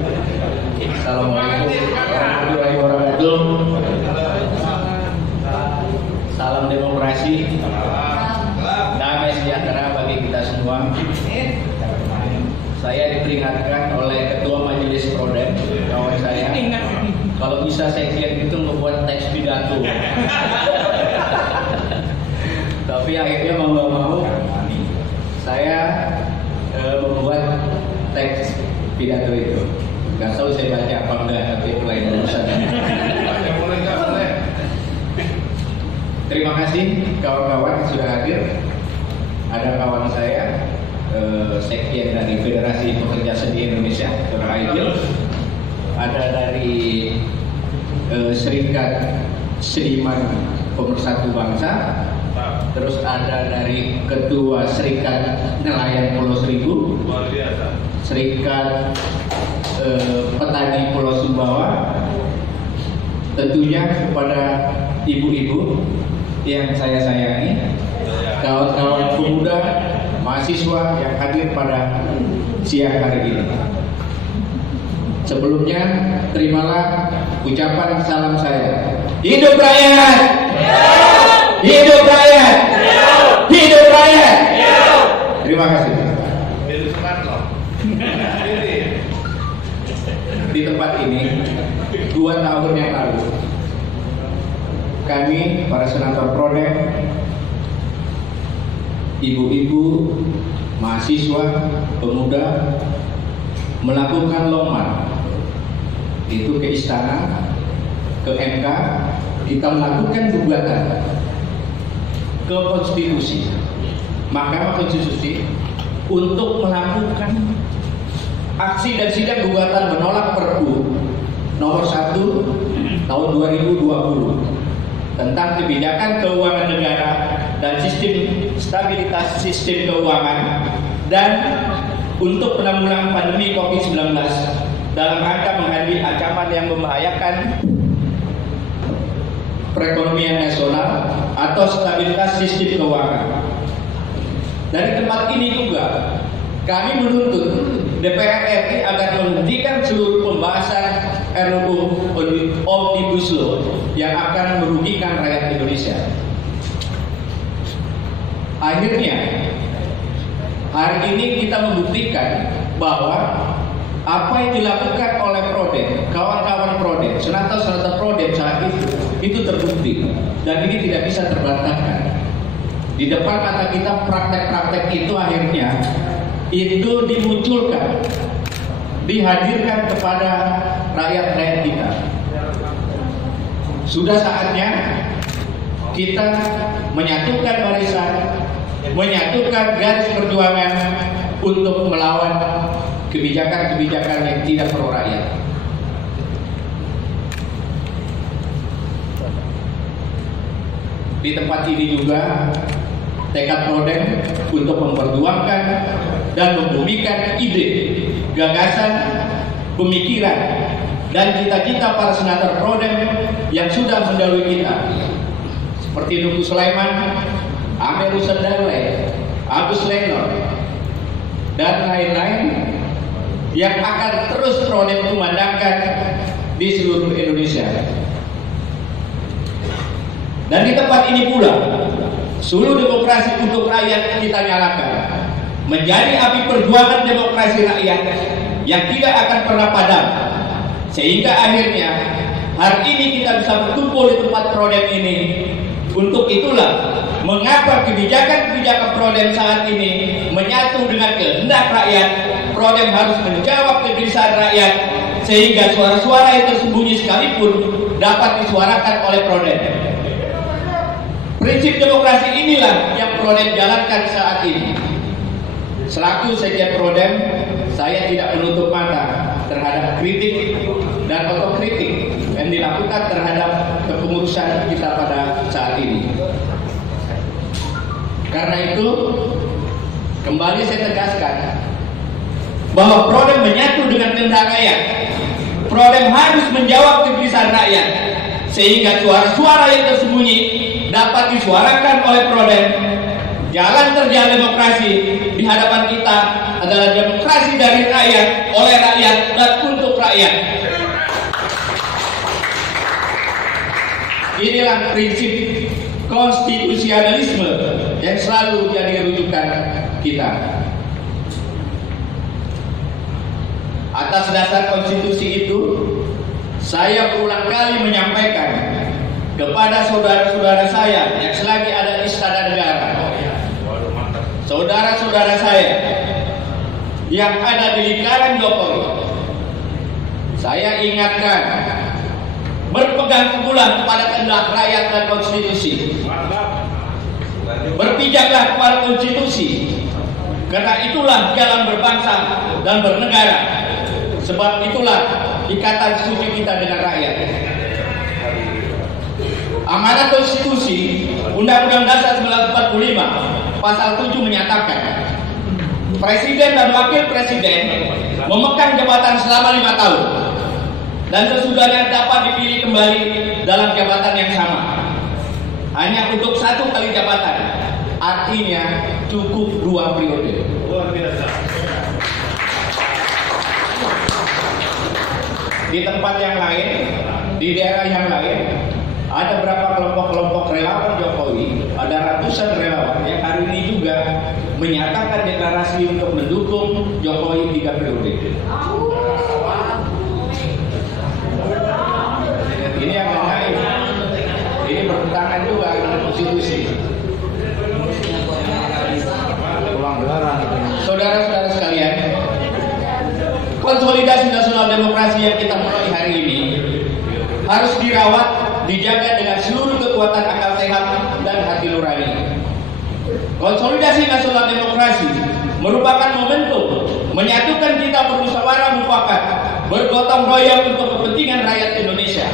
Assalamualaikum warahmatullahi wabarakatuh. Salam demokrasi, damai sejahtera bagi kita semua. Saya diperingatkan oleh Ketua Majelis Prodem, kawan saya, kalau bisa sekjen itu membuat teks pidato. Tapi akhirnya mau nggak mau saya membuat teks pidato itu. Gak tahu saya baca apa enggak, tapi itu lain urusan. Terima kasih kawan-kawan yang sudah hadir. Ada kawan saya, sekjen dari Federasi Pekerja Seni Indonesia, Dr. Aidil. Ada dari Serikat Seniman Pemersatu Bangsa. Terus ada dari Ketua Serikat Nelayan Pulau Seribu, Serikat Petani Pulau Sumbawa. Tentunya kepada ibu-ibu yang saya sayangi, kawan-kawan pemuda, mahasiswa yang hadir pada siang hari ini. Sebelumnya, terimalah ucapan salam saya. Hidup rakyat! Hidup rakyat! Hidup rakyat! Terima kasih. Di tempat ini 2 tahun yang lalu, kami para senator Prodem, ibu-ibu, mahasiswa, pemuda melakukan longmar itu ke istana, ke MK. Kita melakukan gugatan ke konstitusi, Mahkamah Konstitusi, untuk melakukan aksi dan sidang gugatan menolak Perpu nomor 1 tahun 2020 tentang kebijakan keuangan negara dan sistem stabilitas sistem keuangan dan untuk penanggulangan pandemi COVID-19 dalam rangka menghadapi ancaman yang membahayakan perekonomian nasional atau stabilitas sistem keuangan. Dari tempat ini juga kami menuntut DPR RI agar menghentikan seluruh pembahasan RUU Omnibus Law yang akan merugikan rakyat Indonesia. Akhirnya, hari ini kita membuktikan bahwa apa yang dilakukan oleh Prodem, kawan-kawan Prodem, senator-senator Prodem saat itu terbukti dan ini tidak bisa terbantahkan. Di depan mata kita praktek-praktek itu akhirnya itu dimunculkan, dihadirkan kepada rakyat-rakyat kita. Sudah saatnya kita menyatukan barisan, menyatukan garis perjuangan untuk melawan kebijakan-kebijakan yang tidak pro rakyat. Di tempat ini juga tekad Prodem untuk memperjuangkan dan membumikan ide, gagasan, pemikiran, dan cita-cita para senator Prodem yang sudah mendahului kita, seperti Nunggu Sulaiman, Amir Rusandale, Agus Lenor, dan lain-lain yang akan terus Prodem kumandangkan di seluruh Indonesia. Dan di tempat ini pula seluruh demokrasi untuk rakyat kita nyalakan, menjadi api perjuangan demokrasi rakyat yang tidak akan pernah padam, sehingga akhirnya hari ini kita bisa berkumpul di tempat Prodem ini. Untuk itulah mengapa kebijakan-kebijakan Prodem saat ini menyatu dengan kehendak rakyat. Prodem harus menjawab kegelisahan rakyat, sehingga suara-suara yang tersembunyi sekalipun dapat disuarakan oleh Prodem. Prinsip demokrasi inilah yang Prodem jalankan saat ini. Selaku sekjen Prodem, saya tidak menutup mata terhadap kritik dan otokritik yang dilakukan terhadap kepengurusan kita pada saat ini. Karena itu, kembali saya tegaskan bahwa Prodem menyatu dengan kehendak rakyat. Prodem harus menjawab kegelisahan rakyat, sehingga suara-suara yang tersembunyi dapat disuarakan oleh Prodem jalan terjal demokrasi di hadapan kita adalah demokrasi dari rakyat, oleh rakyat, dan untuk rakyat. Inilah prinsip konstitusionalisme yang selalu jadi rujukan kita. Atas dasar konstitusi itu, saya berulang kali menyampaikan kepada saudara-saudara saya yang selagi ada di Istana Negara, saudara-saudara saya yang ada di lingkaran Jokowi, saya ingatkan, berpegang teguhlah kepada kehendak rakyat dan konstitusi. Berpijaklah kepada konstitusi, karena itulah jalan berbangsa dan bernegara. Sebab itulah ikatan suci kita dengan rakyat. Amanat konstitusi Undang-Undang Dasar 1945 pasal 7 menyatakan Presiden dan Wakil Presiden memegang jabatan selama 5 tahun dan sesudahnya dapat dipilih kembali dalam jabatan yang sama. Hanya untuk 1 kali jabatan, artinya cukup 2 periode. Luar biasa. Di tempat yang lain, di daerah yang lain, ada berapa kelompok-kelompok relawan Jokowi, ada ratusan relawan yang hari ini juga menyatakan deklarasi untuk mendukung Jokowi 3 periode. Ini yang lain. Ini bertentangan juga dengan konstitusi. Saudara-saudara sekalian, konsolidasi nasional demokrasi yang kita mulai hari ini harus dirawat, dijaga dengan seluruh kekuatan akal sehat dan hati nurani. Konsolidasi nasional demokrasi merupakan momentum menyatukan kita bermusyawarah mufakat, bergotong royong untuk kepentingan rakyat Indonesia.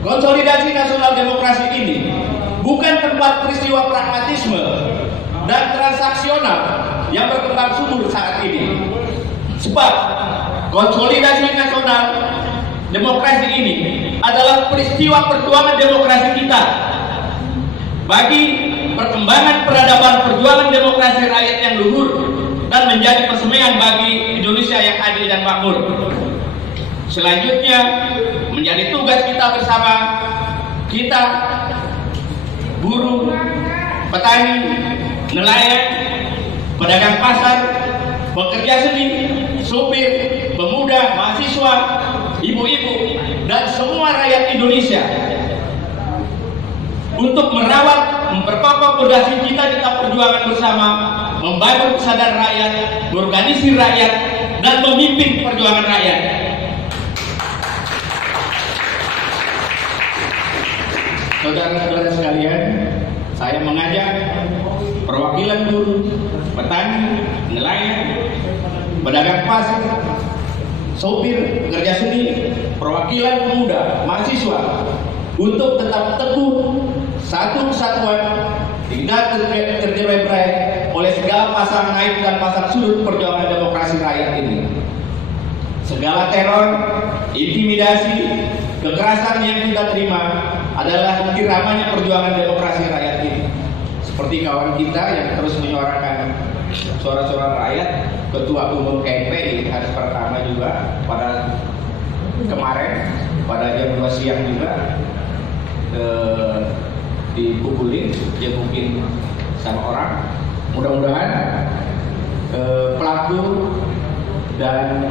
Konsolidasi nasional demokrasi ini bukan tempat peristiwa pragmatisme dan transaksional yang berkembang subur saat ini. Sebab konsolidasi nasional demokrasi ini adalah peristiwa perjuangan demokrasi kita bagi perkembangan peradaban perjuangan demokrasi rakyat yang luhur dan menjadi persemaian bagi Indonesia yang adil dan makmur. Selanjutnya menjadi tugas kita bersama, kita buruh, petani, nelayan, pedagang pasar, pekerja seni, supir, pemuda, mahasiswa, ibu-ibu, dan semua rakyat Indonesia untuk merawat, memperkokoh fondasi cita-cita perjuangan bersama, membangun kesadaran rakyat, berorganisir rakyat, dan memimpin perjuangan rakyat. Saudara-saudara sekalian, saya mengajak perwakilan buruh, petani, nelayan, pedagang pasar, sopir, pekerja seni, perwakilan pemuda, mahasiswa untuk tetap teguh satu kesatuan, tidak tercerai-berai oleh segala pasang naik dan pasang surut perjuangan demokrasi rakyat ini. Segala teror, intimidasi, kekerasan yang kita terima adalah iramanya perjuangan demokrasi rakyat ini. Seperti kawan kita yang terus menyuarakan suara-suara rakyat, Ketua Umum KNPI hari pertama juga pada kemarin pada jam 2 siang juga dipukulin, dia mungkin sama orang. Mudah-mudahan pelaku dan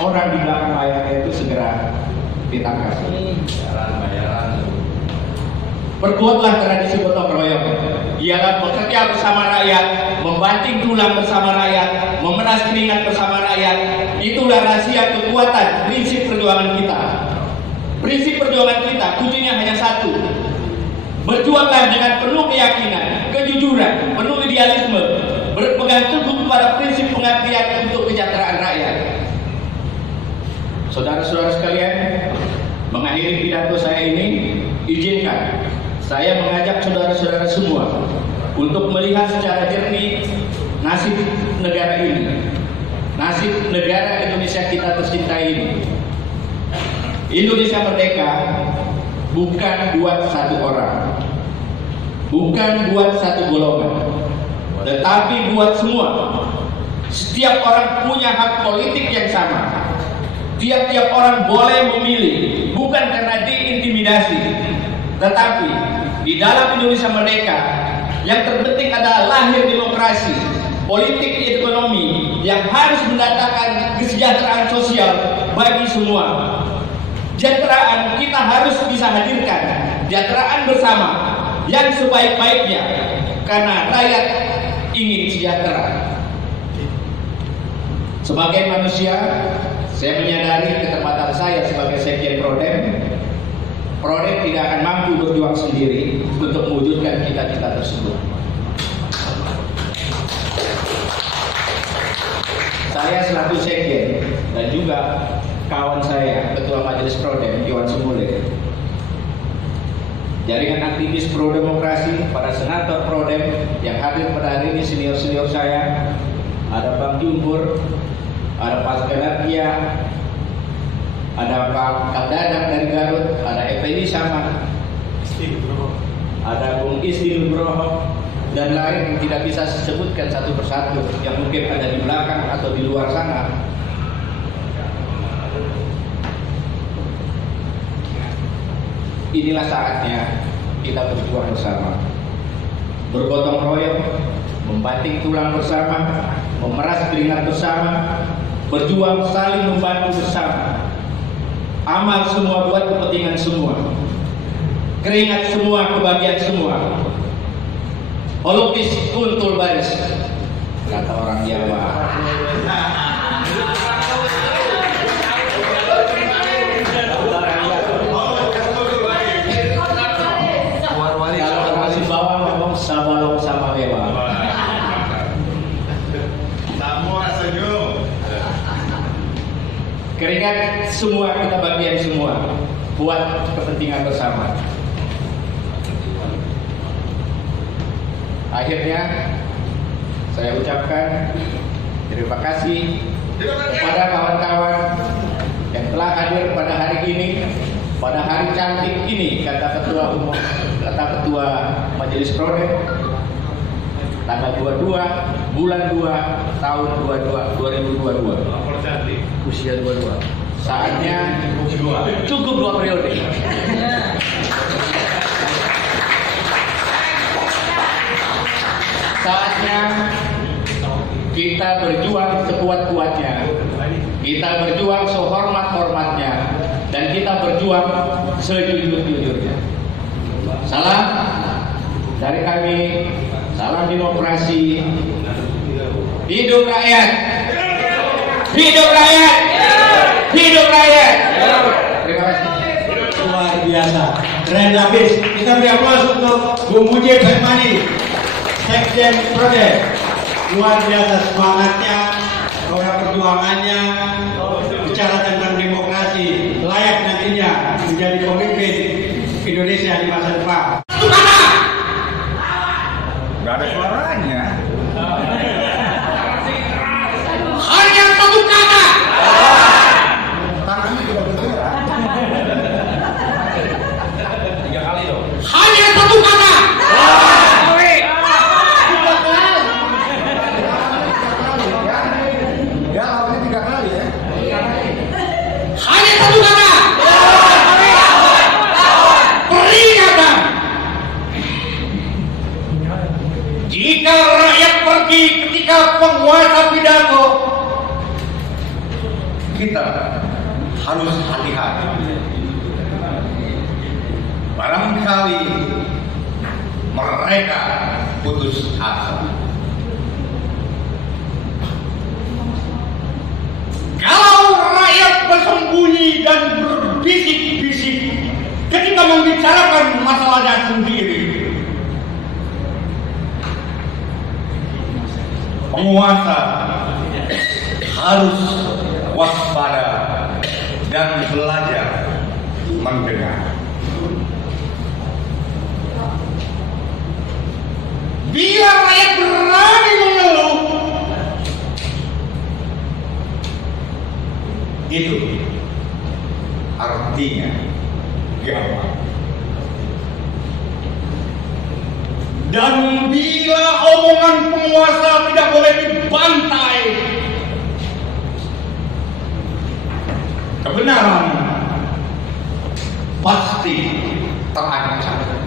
orang di belakang layarnya itu segera ditangkap. Perkuatlah tradisi gotong royong, ialah bekerja bersama rakyat, membanting tulang bersama rakyat, memeras keringat bersama rakyat. Itulah rahasia kekuatan prinsip perjuangan kita. Prinsip perjuangan kita kuncinya hanya satu: berjuanglah dengan penuh keyakinan, kejujuran, penuh idealisme, berpegang teguh pada prinsip pengabdian untuk kesejahteraan rakyat. Saudara-saudara sekalian, mengakhiri pidato saya ini, izinkan saya mengajak saudara-saudara semua untuk melihat secara jernih nasib negara ini, nasib negara Indonesia kita tercinta ini. Indonesia merdeka bukan buat satu orang. bukan buat satu golongan, tetapi buat semua. Setiap orang punya hak politik yang sama. Tiap-tiap orang boleh memilih, bukan karena diintimidasi, tetapi di dalam Indonesia merdeka yang terpenting adalah lahir demokrasi, politik ekonomi yang harus mendatangkan kesejahteraan sosial bagi semua. Kesejahteraan kita harus bisa hadirkan, kesejahteraan bersama yang sebaik-baiknya, karena rakyat ingin sejahtera. Sebagai manusia, saya menyadari ketepatan saya sebagai Sekjen Prodem. Prodem tidak akan mampu berjuang sendiri untuk mewujudkan cita-cita tersebut. Saya selaku Sekjen dan juga kawan saya, Ketua Majelis Prodem, Iwan Sumule, jaringan aktivis pro-demokrasi, para senator Prodem yang hadir pada hari ini, senior-senior saya, ada Bang Jumbur, ada Pak Skenaria, ada Pak Kadadang dari Garut, ada Effendi Saman, ada Bung Isti Nugroho, dan lain yang tidak bisa disebutkan satu persatu yang mungkin ada di belakang atau di luar sana. Inilah saatnya kita berjuang bersama, bergotong royong, membanting tulang bersama, memeras keringat bersama, berjuang saling membantu bersama. Amal semua buat kepentingan semua, keringat semua kebahagiaan semua. Holopis kuntul baris, kata orang Jawa. Kalau masih bawah ngomong sabalong sama dewa. Keringat semua kita bagian semua buat kepentingan bersama. Akhirnya saya ucapkan terima kasih kepada kawan-kawan yang telah hadir pada hari ini, pada hari cantik ini, kata Ketua Majelis Prodem, tanggal 22 bulan 2 tahun 2022. Usia 22. Saatnya cukup 2 periode. Saatnya kita berjuang sekuat-kuatnya, kita berjuang sehormat-hormatnya, dan kita berjuang sejujur-jujurnya. Salam dari kami, salam demokrasi. Hidup rakyat! Hidup rakyat! Hidup rakyat! Terima kasih. Luar biasa, keren habis. Kita beri aplaus untuk Bung Mujib Hermani, Sekjen Prodem. Luar biasa semangatnya, orang perjuangannya, bicara tentang demokrasi, layak nantinya menjadi pemimpin Indonesia di masa depan. Gak ada suaranya. Hanya satu kata. Tangannya tidak bergerak. 3 kali dong. Hanya satu kata. Ya, awalnya 3 kali ya. Hanya satu kata. Peringatan. Jika rakyat pergi ketika penguasa pidato, Kita harus hati-hati. Barangkali mereka putus asa. kalau rakyat bersembunyi dan berbisik-bisik ketika membicarakan masalahnya sendiri, Penguasa harus waspada dan belajar mendengar. bila rakyat berani mengeluh, Itu artinya gampang. Dan bila omongan penguasa tidak boleh dibantai, kebenaran pasti terancam.